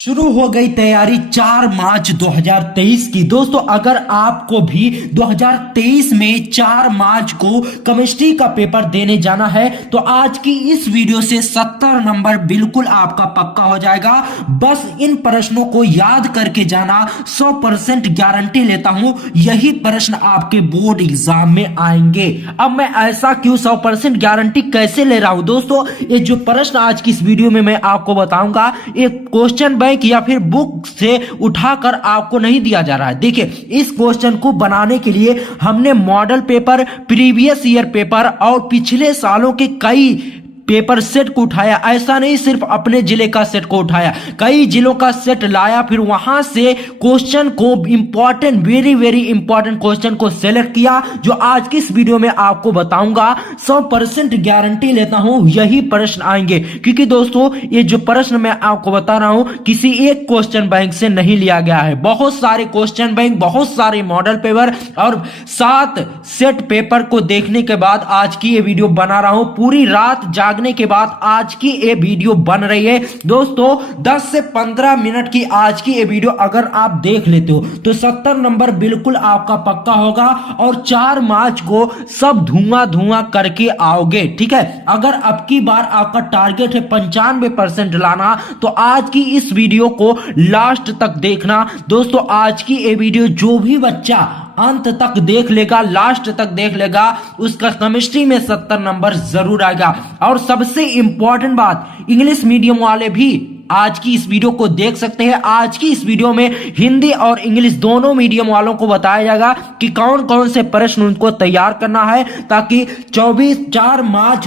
शुरू हो गई तैयारी 4 मार्च 2023 की। दोस्तों अगर आपको भी 2023 में 4 मार्च को केमिस्ट्री का पेपर देने जाना है तो आज की इस वीडियो से 70 नंबर बिल्कुल आपका पक्का हो जाएगा। बस इन प्रश्नों को याद करके जाना, 100% गारंटी लेता हूं यही प्रश्न आपके बोर्ड एग्जाम में आएंगे। अब मैं ऐसा क्यों 100% गारंटी कैसे ले रहा हूं दोस्तों, ये जो प्रश्न आज की इस वीडियो में मैं आपको बताऊंगा एक क्वेश्चन बैंक या फिर बुक से उठाकर आपको नहीं दिया जा रहा है। देखिए इस क्वेश्चन को बनाने के लिए हमने model paper, previous year paper और पिछले सालों के कई पेपर सेट को उठाया। ऐसा नहीं सिर्फ अपने जिले का सेट को उठाया, कई जिलों का सेट लाया, फिर वहां से क्वेश्चन को important, very very important question को सेलेक्ट किया जो आज की इस वीडियो में आपको बताऊंगा। 100% गारंटी लेता हूं यही प्रश्न आएंगे, क्योंकि दोस्तों ये जो प्रश्न मैं आपको बता रहा हूं किसी एक क्वेश्चन बैंक से नहीं लिया गया है। बहुत सारे क्वेश्चन बैंक, बहुत सारे मॉडल पेपर और 7 सेट पेपर को देखने के बाद आज की ये वीडियो बना रहा हूं। पूरी रात जागने के बाद आज की ये वीडियो बन रही है दोस्तों। 10 से 15 मिनट की आज की ये वीडियो अगर आप देख लेते हो तो 70 नंबर बिल्कुल आपका पक्का होगा और 4 मार्च को सब धुआं धुआं करके आओगे। ठीक है, अगर अब की बार आपका टारगेट है 95% लाना तो आज की इस वीडियो को लास्ट तक देखना दोस्तों। आज की ये वीडियो जो भी बच्चा अंत तक देख लेगा, लास्ट तक देख लेगा, उसका केमिस्ट्री में 70 नंबर जरूर आएगा। और सबसे इंपॉर्टेंट बात, इंग्लिश मीडियम वाले भी आज की इस वीडियो को देख सकते हैं। आज की इस वीडियो में हिंदी और इंग्लिश दोनों मीडियम वालों को बताया जाएगा कि कौन कौन से प्रश्न उनको तैयार करना है, ताकि 4 मार्च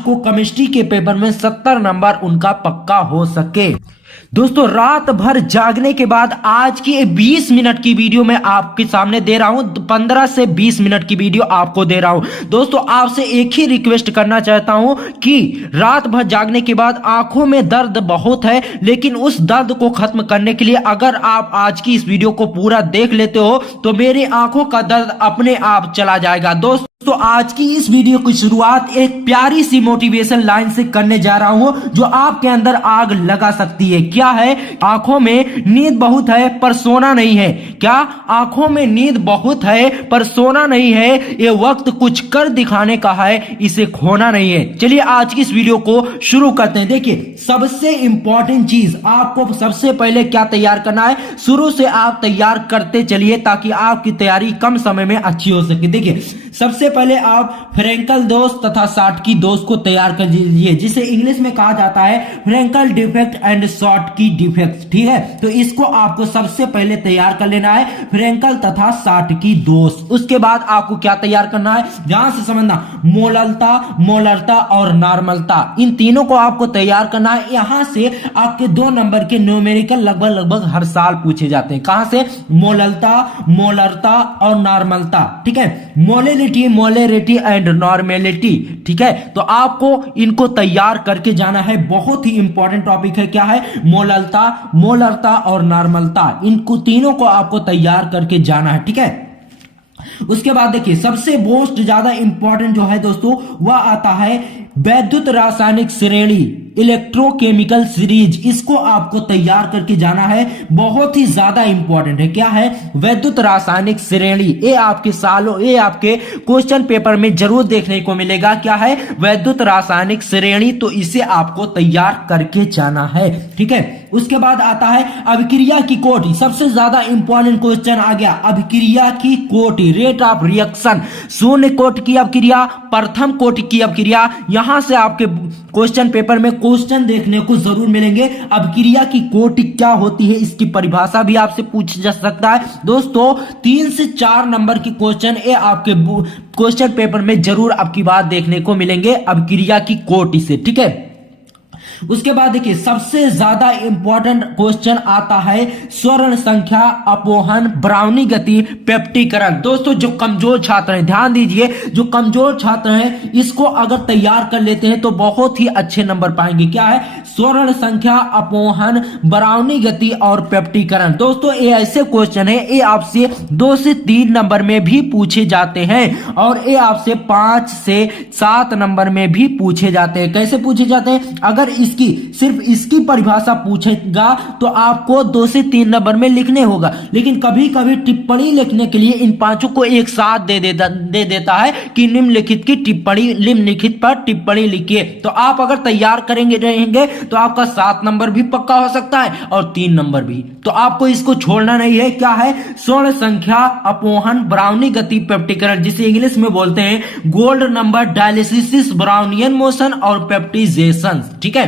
को केमिस्ट्री के पेपर में 70 नंबर उनका पक्का हो सके। दोस्तों रात भर जागने के बाद आज की 20 मिनट की वीडियो मैं आपके सामने दे रहा हूं। 15 से 20 मिनट की वीडियो आपको दे रहा हूं दोस्तों। आपसे एक ही रिक्वेस्ट करना चाहता हूं कि रात भर जागने के बाद आंखों में दर्द बहुत है, लेकिन उस दर्द को खत्म करने के लिए अगर आप आज की इस वीडियो को पूरा देख लेते हो तो मेरी आंखों का दर्द अपने आप चला जाएगा। दोस्तों तो आज की इस वीडियो की शुरुआत एक प्यारी सी मोटिवेशन लाइन से करने जा रहा हूं जो आपके अंदर आग लगा सकती है। क्या है? आंखों में नींद बहुत है पर सोना नहीं है। क्या? आंखों में नींद बहुत है पर सोना नहीं है। ये वक्त कुछ कर दिखाने का है, इसे खोना नहीं है। चलिए आज की इस वीडियो को शुरू करते हैं। देखिए सबसे इंपॉर्टेंट चीज आपको सबसे पहले क्या तैयार करना है, शुरू से आप तैयार करते चलिए ताकि आपकी तैयारी कम समय में अच्छी हो सके। देखिए सबसे पहले आप फ्रेंकल दोष तथा शॉर्टकी दोष को तैयार कर लीजिए, जिसे इंग्लिश में कहा जाता है Frenkel defect and Schottky defect. ठीक है, तो इसको आपको सबसे पहले तैयार कर लेना है, फ्रेंकल तथा शॉर्टकी दोष। उसके बाद आपको क्या तैयार करना है, ध्यान से समझना, मोललता, मोलरता और नॉर्मलता, इन तीनों को आपको तैयार करना है। यहां से आपके 2 नंबर के न्यूमेरिकल लगभग हर साल पूछे जाते हैं। कहां से? मोललता, मोलरता और नॉर्मलता। ठीक है, मोलरिटी एंड नॉर्मेलिटी। ठीक है, तो आपको इनको तैयार करके जाना है। बहुत ही इंपॉर्टेंट टॉपिक है। क्या है? मोललता, मोलरता और नॉर्मलता, इनको तीनों को आपको तैयार करके जाना है। ठीक है, उसके बाद देखिए सबसे मोस्ट ज्यादा इंपॉर्टेंट जो है दोस्तों वह आता है वैद्युत रासायनिक श्रेणी, इलेक्ट्रोकेमिकल सीरीज। इसको आपको तैयार करके जाना है, बहुत ही ज्यादा इंपॉर्टेंट है। क्या है? वैद्युत रासायनिक श्रेणी। ये आपके सालों, ये आपके क्वेश्चन पेपर में जरूर देखने को मिलेगा। क्या है? वैद्युत रासायनिक श्रेणी। तो इसे आपको तैयार करके जाना है। ठीक है, उसके बाद आता है अभिक्रिया की कोटि। सबसे ज्यादा इंपॉर्टेंट क्वेश्चन आ गया, अभिक्रिया की कोटि, रेट ऑफ रिएक्शन। शून्य कोटि की अभिक्रिया, प्रथम कोटि की अभिक्रिया। यहां से आपके क्वेश्चन पेपर में क्वेश्चन देखने को जरूर मिलेंगे। अभिक्रिया की कोटि क्या होती है, इसकी परिभाषा भी आपसे पूछ जा सकता है। दोस्तों 3 से 4 नंबर की क्वेश्चन ये आपके क्वेश्चन पेपर में जरूर आपकी बात देखने को मिलेंगे अभिक्रिया की कोटि से। ठीक है, उसके बाद देखिए सबसे ज्यादा इंपॉर्टेंट क्वेश्चन आता है स्वर्ण संख्या, अपोहन, ब्राउनी गति, पेप्टीकरण। दोस्तों जो कमजोर छात्र हैं, ध्यान दीजिए, जो कमजोर छात्र हैं इसको अगर तैयार कर लेते हैं तो बहुत ही अच्छे नंबर पाएंगे। क्या है? स्वर्ण संख्या, अपोहन, ब्राउनी गति और पेप्टीकरण। दोस्तों ये ऐसे क्वेश्चन है, ये आपसे 2 से 3 नंबर में भी पूछे जाते हैं और ये आपसे 5 से 7 नंबर में भी पूछे जाते हैं। कैसे पूछे जाते हैं? अगर इसकी सिर्फ इसकी परिभाषा पूछेगा तो आपको 2 से 3 नंबर में लिखने होगा, लेकिन कभी कभी टिप्पणी लिखने के लिए इन पांचों को एक साथ दे देता है कि निम्नलिखित की टिप्पणी, निम्नलिखित पर टिप्पणी लिखिए। तो आप अगर तैयार करेंगे रहेंगे तो आपका 7 नंबर भी पक्का हो सकता है और 3 नंबर भी। तो आपको इसको छोड़ना नहीं है। क्या है? स्वर्ण संख्या अपोहन ब्राउनी गति पेप्टिकरण, जिसे इंग्लिश में बोलते हैं gold number dialysis Brownian motion और पेप्टिजेशन। ठीक है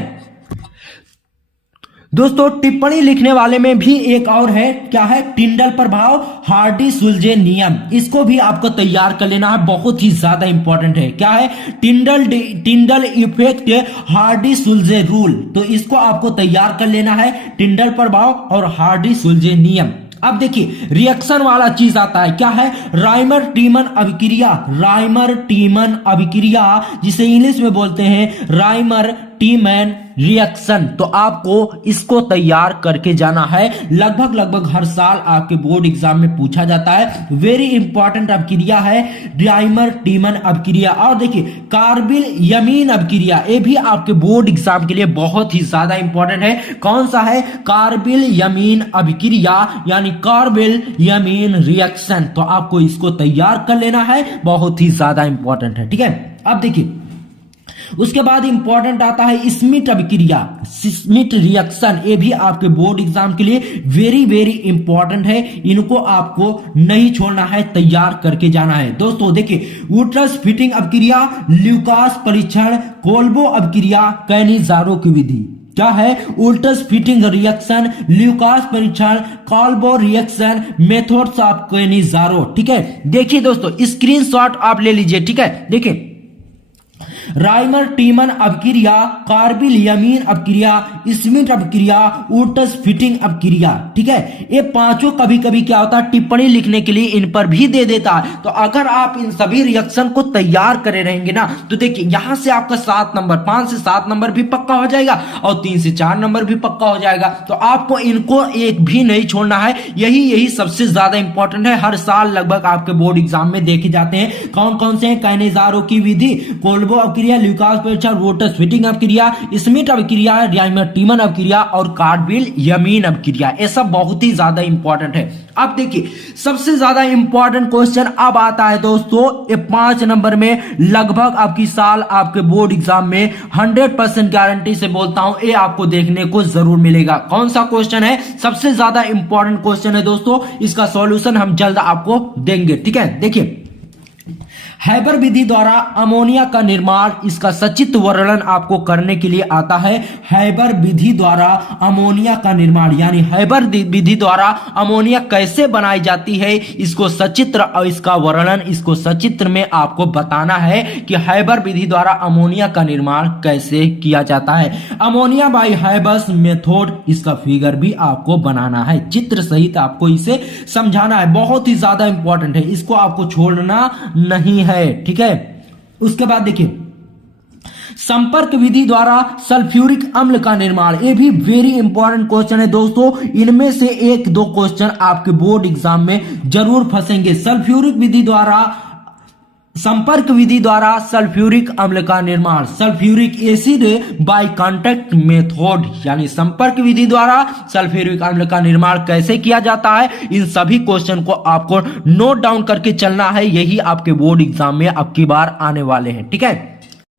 दोस्तों, टिप्पणी लिखने वाले में भी एक और है। क्या है? टिंडल प्रभाव, हार्डी सुलजे नियम। इसको भी आपको तैयार कर लेना है, बहुत ही ज्यादा इंपॉर्टेंट है। क्या है? Tyndall effect, Hardy Schulze rule. तो इसको आपको तैयार कर लेना है, टिंडल प्रभाव और हार्डी सुलजे नियम। अब देखिए रिएक्शन वाला चीज आता है। क्या है? राइमर टीमन अभिक्रिया, राइमर टीमन अभिक्रिया, जिसे इंग्लिश में बोलते हैं राइमर टीमन रिएक्शन। तो आपको इसको तैयार करके जाना है। लगभग हर साल आपके बोर्ड एग्जाम में पूछा जाता है। वेरी इंपॉर्टेंट अभिक्रिया है राइमर टीमन अभिक्रिया। और देखिए कार्बिल यमीन अभिक्रिया, ये भी आपके बोर्ड एग्जाम के लिए बहुत ही ज्यादा इंपॉर्टेंट है। कौन सा है? कार्बिल यमीन अभिक्रिया, यानी कार्बिल यमीन रिएक्शन। तो आपको इसको तैयार कर लेना है, बहुत ही ज्यादा इंपॉर्टेंट है। ठीक है, अब देखिए उसके बाद इंपॉर्टेंट आता है स्मिथ अभिक्रिया, स्मिथ रिएक्शन। ये भी आपके बोर्ड एग्जाम के लिए वेरी इंपॉर्टेंट है। इनको आपको नहीं छोड़ना है, तैयार करके जाना है। दोस्तों देखिए वुट्रस फिटिंग अभिक्रिया, ल्यूकास परीक्षण, कोल्बो अभिक्रिया, कैनिजारो की विधि। क्या है? उल्टस फिटिंग रिएक्शन, ल्यूकास परीक्षण, कॉल्बो रिएक्शन, मेथड्स ऑफ कैनिजारो। ठीक है, देखिए दोस्तों स्क्रीनशॉट आप ले लीजिए। ठीक है, देखिए राइमर टीमन अभिक्रिया, कार्बिल यमीन अभिक्रिया, स्मिथ अभिक्रिया, उर्टस फिटिंग अभिक्रिया। ठीक है, ये पांचों कभी कभी क्या होता है टिप्पणी लिखने के लिए इन पर भी दे देता है। तो अगर आप इन सभी रिएक्शन को तैयार करे रहेंगे ना, तो देखिए यहां से आपका 7 नंबर, 5 से 7 नंबर भी पक्का हो जाएगा और 3 से 4 नंबर भी पक्का हो जाएगा। तो आपको इनको एक भी नहीं छोड़ना है। यही सबसे ज्यादा इंपॉर्टेंट है। हर साल लगभग आपके बोर्ड एग्जाम में देखे जाते हैं। कौन कौन से हैं? कैनिजारो की विधि, कोल्बो अभिक्रिया, ल्यूकास परीक्षण, वोटस फिटिंग अभिक्रिया, स्मिथ अभिक्रिया, राइमर टीमन अभिक्रिया और कार्बिल यमीन अभिक्रिया। ये सब बहुत ही ज्यादा इंपॉर्टेंट है। अब देखिए सबसे ज्यादा इंपॉर्टेंट क्वेश्चन अब आता है दोस्तों, ये 5 नंबर में लगभग आपकी साल आपके बोर्ड एग्जाम में 100% गारंटी से बोलता हूं ये आपको देखने को जरूर मिलेगा। कौन सा क्वेश्चन है? सबसे ज्यादा इंपॉर्टेंट क्वेश्चन है दोस्तों, इसका सॉल्यूशन हम जल्द आपको देंगे। ठीक है, देखिए हैबर विधि द्वारा अमोनिया का निर्माण, इसका सचित्र वर्णन आपको करने के लिए आता है। हैबर विधि द्वारा अमोनिया का निर्माण, यानी हैबर विधि द्वारा अमोनिया कैसे बनाई जाती है, इसको सचित्र और इसका वर्णन, इसको सचित्र में आपको बताना है कि हैबर विधि द्वारा अमोनिया का निर्माण कैसे किया जाता है। अमोनिया बाय हैबर्स मेथड, इसका फिगर भी आपको बनाना है, चित्र सहित आपको इसे समझाना है। बहुत ही ज्यादा इंपॉर्टेंट है, इसको आपको छोड़ना नहीं है। ठीक है, उसके बाद देखिए संपर्क विधि द्वारा सल्फ्यूरिक अम्ल का निर्माण, ये भी वेरी इंपॉर्टेंट क्वेश्चन है दोस्तों। इनमें से 1-2 क्वेश्चन आपके बोर्ड एग्जाम में जरूर फंसेंगे। सल्फ्यूरिक विधि द्वारा, संपर्क विधि द्वारा सल्फ्यूरिक अम्ल का निर्माण, sulphuric acid bye contact method, यानी संपर्क विधि द्वारा सल्फ्यूरिक अम्ल का निर्माण कैसे किया जाता है, इन सभी क्वेश्चन को आपको नोट डाउन करके चलना है। यही आपके बोर्ड एग्जाम में अब की बार आने वाले हैं। ठीक है,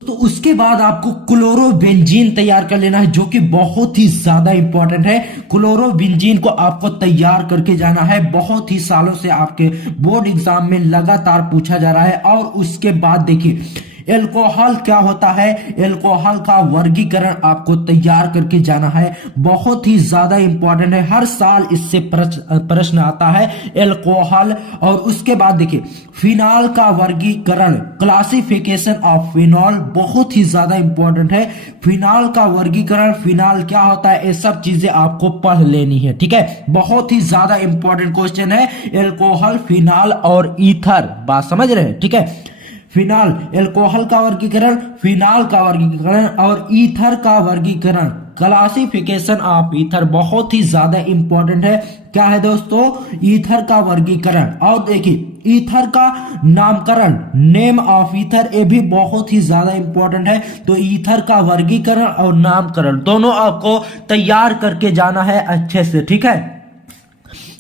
तो उसके बाद आपको क्लोरोबेंजीन तैयार कर लेना है, जो कि बहुत ही ज्यादा इंपॉर्टेंट है। क्लोरोबेंजीन को आपको तैयार करके जाना है, बहुत ही सालों से आपके बोर्ड एग्जाम में लगातार पूछा जा रहा है। और उसके बाद देखिए एल्कोहल क्या होता है, एल्कोहल का वर्गीकरण आपको तैयार करके जाना है, बहुत ही ज्यादा इंपॉर्टेंट है। हर साल इससे प्रश्न आता है एल्कोहल। और उसके बाद देखिए फिनॉल का वर्गीकरण, क्लासिफिकेशन ऑफ फिनॉल, बहुत ही ज्यादा इंपॉर्टेंट है। फिनॉल का वर्गीकरण, फिनॉल क्या होता है, ये सब चीजें आपको पढ़ लेनी है। ठीक है, बहुत ही ज्यादा इंपॉर्टेंट क्वेश्चन है। एल्कोहल, फिनॉल और ईथर, बात समझ रहे हैं? ठीक है, फिनॉल, एल्कोहल का वर्गीकरण, फिनॉल का वर्गीकरण और ईथर का वर्गीकरण, क्लासिफिकेशन ऑफ ईथर, बहुत ही ज्यादा इंपॉर्टेंट है। क्या है दोस्तों? ईथर का वर्गीकरण। और देखिए ईथर का नामकरण, नेम ऑफ ईथर, ये भी बहुत ही ज्यादा इंपॉर्टेंट है। तो ईथर का वर्गीकरण और नामकरण दोनों आपको तैयार करके जाना है अच्छे से, ठीक है।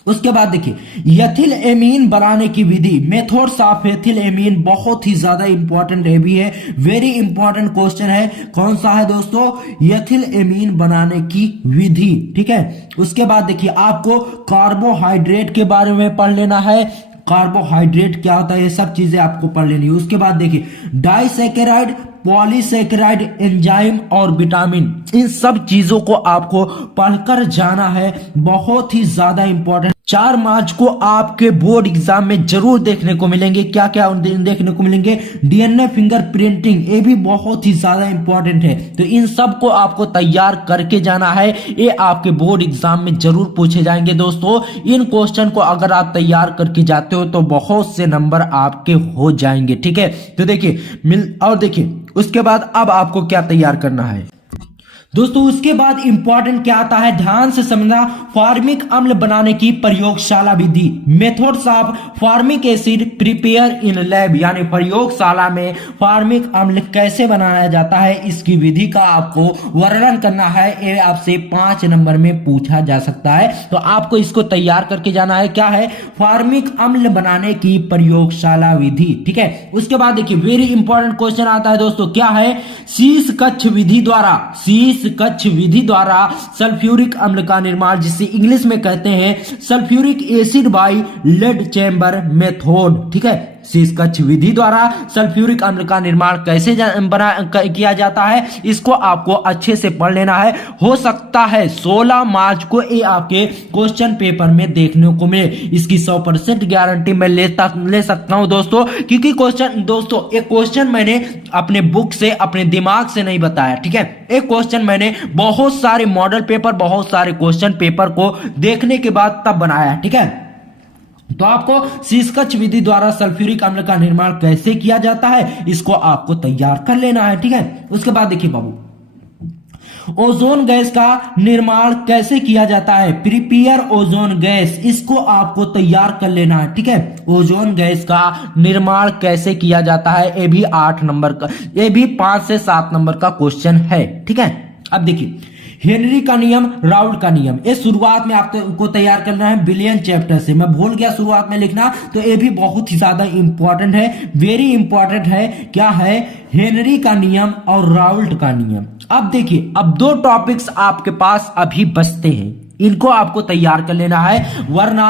उसके बाद देखिए एथिल एमीन बनाने की विधि, मेथड्स ऑफ एथिल एमीन, बहुत ही ज्यादा इंपॉर्टेंट है भी है, वेरी इंपॉर्टेंट क्वेश्चन है। कौन सा है दोस्तों? एथिल एमीन बनाने की विधि, ठीक है। उसके बाद देखिए आपको कार्बोहाइड्रेट के बारे में पढ़ लेना है, कार्बोहाइड्रेट क्या होता है, ये सब चीजें आपको पढ़ लेनी है। उसके बाद देखिए डाइसैकेराइड, पॉलीसैकेराइड, एंजाइम और विटामिन, इन सब चीजों को आपको पढ़कर जाना है, बहुत ही ज्यादा इंपॉर्टेंट। 4 मार्च को आपके बोर्ड एग्जाम में जरूर देखने को मिलेंगे। क्या क्या देखने को मिलेंगे? डीएनए फिंगरप्रिंटिंग, ये भी बहुत ही ज्यादा इंपॉर्टेंट है। तो इन सब को आपको तैयार करके जाना है, ये आपके बोर्ड एग्जाम में जरूर पूछे जाएंगे दोस्तों। इन क्वेश्चन को अगर आप तैयार करके जाते हो तो बहुत से नंबर आपके हो जाएंगे, ठीक है। तो देखिए और देखिए उसके बाद अब आपको क्या तैयार करना है दोस्तों। उसके बाद इंपॉर्टेंट क्या आता है, ध्यान से समझना, फार्मिक अम्ल बनाने की प्रयोगशाला विधि, methods of formic acid prepare in lab, यानी प्रयोगशाला में फार्मिक अम्ल कैसे बनाया जाता है, इसकी विधि का आपको वर्णन करना है। ये आपसे 5 नंबर में पूछा जा सकता है, तो आपको इसको तैयार करके जाना है। क्या है? फार्मिक अम्ल बनाने की प्रयोगशाला विधि, ठीक है। उसके बाद देखिए वेरी इंपॉर्टेंट क्वेश्चन आता है दोस्तों, क्या है? शीश कक्ष विधि द्वारा, शीश कक्ष विधि द्वारा सल्फ्यूरिक अम्ल का निर्माण, जिसे इंग्लिश में कहते हैं sulphuric acid by lead chamber method, ठीक है। शीश कक्ष विधि द्वारा सल्फ्यूरिक अम्ल का निर्माण कैसे किया जाता है, इसको आपको अच्छे से पढ़ लेना है। हो सकता है 16 मार्च को ये आपके क्वेश्चन पेपर में देखने को मिले, इसकी 100% गारंटी मैं ले सकता हूं दोस्तों, क्योंकि क्वेश्चन दोस्तों एक क्वेश्चन मैंने अपने बुक से, अपने दिमाग से नहीं बताया, ठीक है। एक क्वेश्चन मैंने बहुत सारे मॉडल पेपर, बहुत सारे क्वेश्चन पेपर को देखने के बाद तब बनाया, ठीक है। तो आपको शीश कक्ष विधि द्वारा सल्फ्यूरिक अम्ल का निर्माण कैसे किया जाता है, इसको आपको तैयार कर लेना है, ठीक है। उसके बाद देखिए बाबू, ओजोन गैस का निर्माण कैसे किया जाता है, प्रिपेयर ओजोन गैस, इसको आपको तैयार कर लेना है, ठीक है। ओजोन गैस का निर्माण कैसे किया जाता है, ये भी 8 नंबर का, ये भी 5 से 7 नंबर का क्वेश्चन है, ठीक है। अब देखिए हेनरी का नियम, राउल्ट का नियम, ये शुरुआत में आपको तैयार करना है बिलियन चैप्टर से, मैं भूल गया शुरुआत में लिखना, तो ये भी बहुत ही ज्यादा इंपॉर्टेंट है, वेरी इंपॉर्टेंट है। क्या है? हेनरी का नियम और राउल्ट का नियम। अब देखिए अब 2 टॉपिक्स आपके पास अभी बचते हैं, इनको आपको तैयार कर लेना है, वरना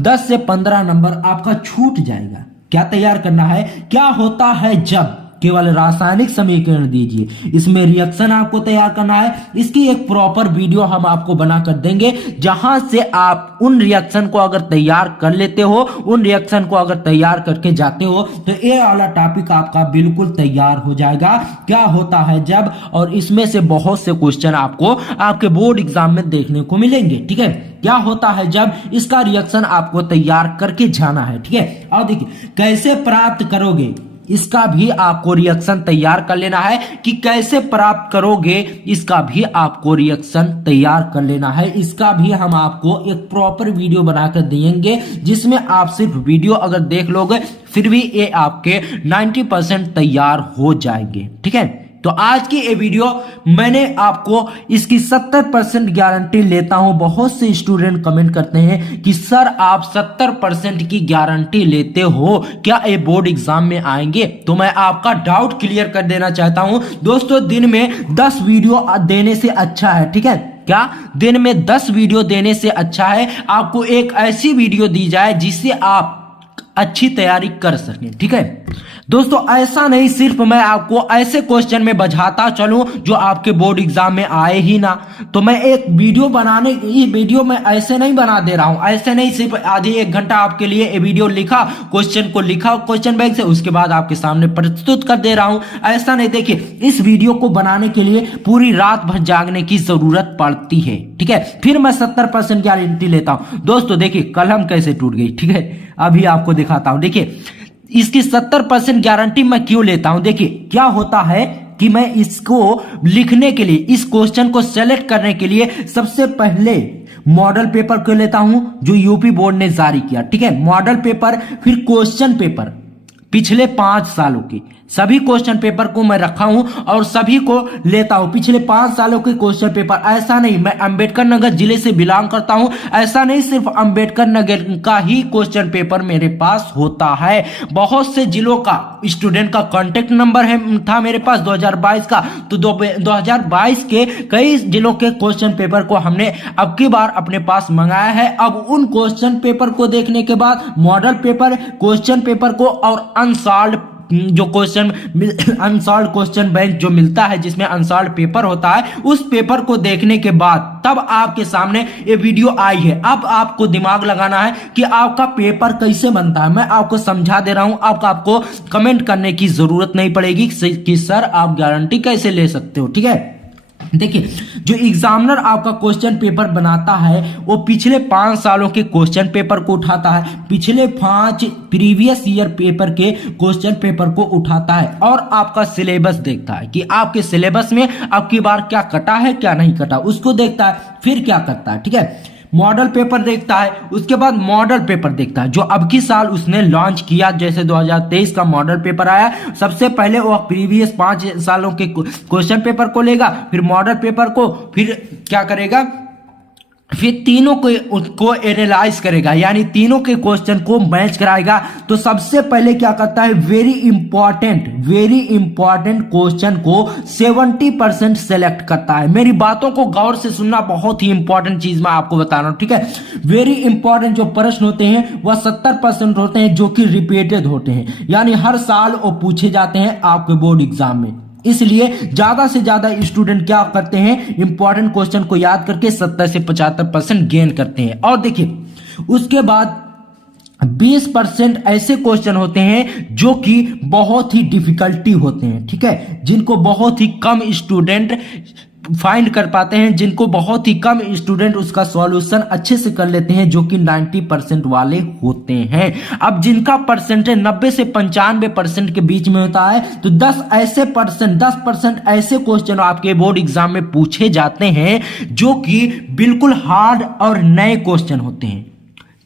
10 से 15 नंबर आपका छूट जाएगा। क्या तैयार करना है? क्या होता है जब, केवल रासायनिक समीकरण दीजिए, इसमें रिएक्शन आपको तैयार करना है। इसकी एक प्रॉपर वीडियो हम आपको बनाकर देंगे, जहां से आप उन रिएक्शन को अगर तैयार कर लेते हो, उन रिएक्शन को अगर तैयार करके जाते हो, तो ये वाला टॉपिक आपका बिल्कुल तैयार हो जाएगा। क्या होता है जब, और इसमें से बहुत से क्वेश्चन आपको आपके बोर्ड एग्जाम में देखने को मिलेंगे, ठीक है। क्या होता है जब, इसका रिएक्शन आपको तैयार करके जाना है, ठीक है। और देखिए कैसे प्राप्त करोगे, इसका भी आपको रिएक्शन तैयार कर लेना है, कि कैसे प्राप्त करोगे, इसका भी आपको रिएक्शन तैयार कर लेना है। इसका भी हम आपको एक प्रॉपर वीडियो बनाकर देंगे, जिसमें आप सिर्फ वीडियो अगर देख लोगे फिर भी ये आपके 90% तैयार हो जाएंगे, ठीक है। तो आज की ये वीडियो मैंने आपको इसकी 70% गारंटी लेता हूं। बहुत से स्टूडेंट कमेंट करते हैं कि सर आप 70% की गारंटी लेते हो, क्या ये बोर्ड एग्जाम में आएंगे? तो मैं आपका डाउट क्लियर कर देना चाहता हूं दोस्तों, दिन में 10 वीडियो देने से अच्छा है, ठीक है। क्या? दिन में 10 वीडियो देने से अच्छा है आपको एक ऐसी वीडियो दी जाए जिससे आप अच्छी तैयारी कर सकें, ठीक है दोस्तों। ऐसा नहीं सिर्फ मैं आपको ऐसे क्वेश्चन में बझाता चलूं जो आपके बोर्ड एग्जाम में आए ही ना, तो मैं एक वीडियो बनाने, ये वीडियो मैं ऐसे नहीं बना दे रहा हूं, ऐसे नहीं सिर्फ आधी 1 घंटा आपके लिए ये वीडियो लिखा, क्वेश्चन को लिखा क्वेश्चन बैंक से, उसके बाद आपके सामने प्रस्तुत कर दे रहा हूं, ऐसा नहीं। देखिए इस वीडियो को बनाने के लिए पूरी रात भर जागने की जरूरत पड़ती है, ठीक है। फिर मैं 70% गारंटी लेता हूं दोस्तों। देखिए कलम कैसे टूट गई, ठीक है, अभी आपको दिखाता हूं। देखिए इसकी 70% गारंटी मैं क्यों लेता हूं, देखिए क्या होता है कि मैं इसको लिखने के लिए, इस क्वेश्चन को सेलेक्ट करने के लिए सबसे पहले मॉडल पेपर को लेता हूं जो यूपी बोर्ड ने जारी किया। ठीक है, मॉडल पेपर, फिर क्वेश्चन पेपर पिछले 5 सालों की सभी क्वेश्चन पेपर को मैं रखा हूं और सभी को लेता हूं, पिछले 5 सालों के क्वेश्चन पेपर। ऐसा नहीं मैं अंबेडकर नगर जिले से बिलोंग करता हूं, ऐसा नहीं सिर्फ अंबेडकर नगर का ही क्वेश्चन पेपर मेरे पास होता है। बहुत से जिलों का स्टूडेंट का कांटेक्ट नंबर था मेरे पास 2022 का, तो 2022 के कई जिलों के क्वेश्चन पेपर को हमने अब की बार अपने पास मंगाया है। अब उन क्वेश्चन पेपर को देखने के बाद मॉडल पेपर, क्वेश्चन पेपर को और अनसॉल्व जो क्वेश्चन, अनसॉल्व क्वेश्चन बैंक जो मिलता है जिसमें अनसॉल्व पेपर होता है, उस पेपर को देखने के बाद तब आपके सामने ये वीडियो आई है। अब आपको दिमाग लगाना है कि आपका पेपर कैसे बनता है। मैं आपको समझा दे रहा हूं, आपको कमेंट करने की जरूरत नहीं पड़ेगी कि सर आप गारंटी कैसे ले सकते हो। ठीक है, देखिए जो एग्जामिनर आपका क्वेश्चन पेपर बनाता है वो पिछले 5 सालों के क्वेश्चन पेपर को उठाता है, पिछले 5 प्रीवियस ईयर पेपर के क्वेश्चन पेपर को उठाता है और आपका सिलेबस देखता है कि आपके सिलेबस में अब की बार क्या कटा है क्या नहीं कटा, उसको देखता है। फिर क्या करता है, ठीक है, मॉडल पेपर देखता है, उसके बाद मॉडल पेपर देखता है जो अब की साल उसने लॉन्च किया। जैसे 2023 का मॉडल पेपर आया, सबसे पहले वो प्रीवियस 5 सालों के क्वेश्चन पेपर को लेगा, फिर मॉडल पेपर को, फिर क्या करेगा, फिर तीनों को एनालाइज करेगा, यानी तीनों के क्वेश्चन को मैच कराएगा। तो सबसे पहले क्या करता है, वेरी इंपॉर्टेंट क्वेश्चन को 70% सेलेक्ट करता है। मेरी बातों को गौर से सुनना, बहुत ही इंपॉर्टेंट चीज मैं आपको बता रहा हूं। ठीक है, वेरी इंपॉर्टेंट जो प्रश्न होते हैं वह 70% होते हैं जो कि रिपीटेड होते हैं, यानी हर साल वो पूछे जाते हैं आपके बोर्ड एग्जाम में। इसलिए ज्यादा से ज्यादा स्टूडेंट क्या करते हैं, इंपॉर्टेंट क्वेश्चन को याद करके 70 से 75% गेन करते हैं। और देखिए उसके बाद 20% ऐसे क्वेश्चन होते हैं जो कि बहुत ही डिफिकल्टी होते हैं। ठीक है, जिनको बहुत ही कम स्टूडेंट फाइंड कर पाते हैं, जिनको बहुत ही कम स्टूडेंट उसका सॉल्यूशन अच्छे से कर लेते हैं, जो कि 90% वाले होते हैं। अब जिनका परसेंटेज 90 से 95% के बीच में होता है, तो 10% ऐसे क्वेश्चन आपके बोर्ड एग्जाम में पूछे जाते हैं जो कि बिल्कुल हार्ड और नए क्वेश्चन होते हैं।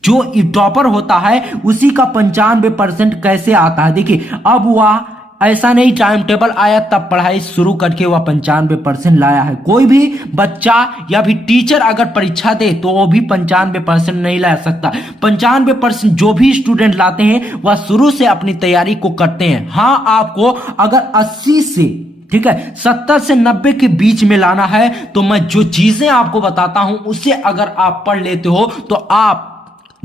जो टॉपर होता है उसी का 95% कैसे आता है। देखिए अब वह ऐसा नहीं टाइम टेबल आया तब पढ़ाई शुरू करके वह 95% लाया है। कोई भी बच्चा या भी टीचर अगर परीक्षा दे तो वो भी 95% नहीं ला सकता। 95% जो भी स्टूडेंट लाते हैं वह शुरू से अपनी तैयारी को करते हैं। हाँ, आपको अगर 80 से, ठीक है, 70 से 90 के बीच में लाना है तो मैं जो चीजें आपको बताता हूं उससे अगर आप पढ़ लेते हो तो आप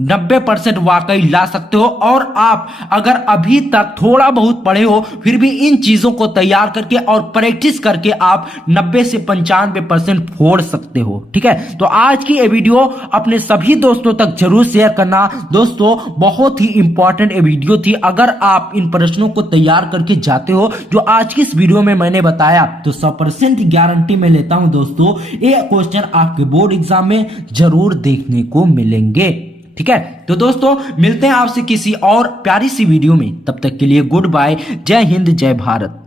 90% वाकई ला सकते हो। और आप अगर अभी तक थोड़ा बहुत पढ़े हो फिर भी इन चीजों को तैयार करके और प्रैक्टिस करके आप 90 से 95% फोड़ सकते हो। ठीक है, तो आज की ये वीडियो अपने सभी दोस्तों तक जरूर शेयर करना। दोस्तों बहुत ही इंपॉर्टेंट ये वीडियो थी। अगर आप इन प्रश्नों को तैयार करके जाते हो जो आज की इस वीडियो में मैंने बताया, तो 100% गारंटी में लेता हूं दोस्तों ये क्वेश्चन आपके बोर्ड एग्जाम में जरूर देखने को मिलेंगे। ठीक है, तो दोस्तों मिलते हैं आपसे किसी और प्यारी सी वीडियो में। तब तक के लिए गुड बाय, जय हिंद, जय भारत।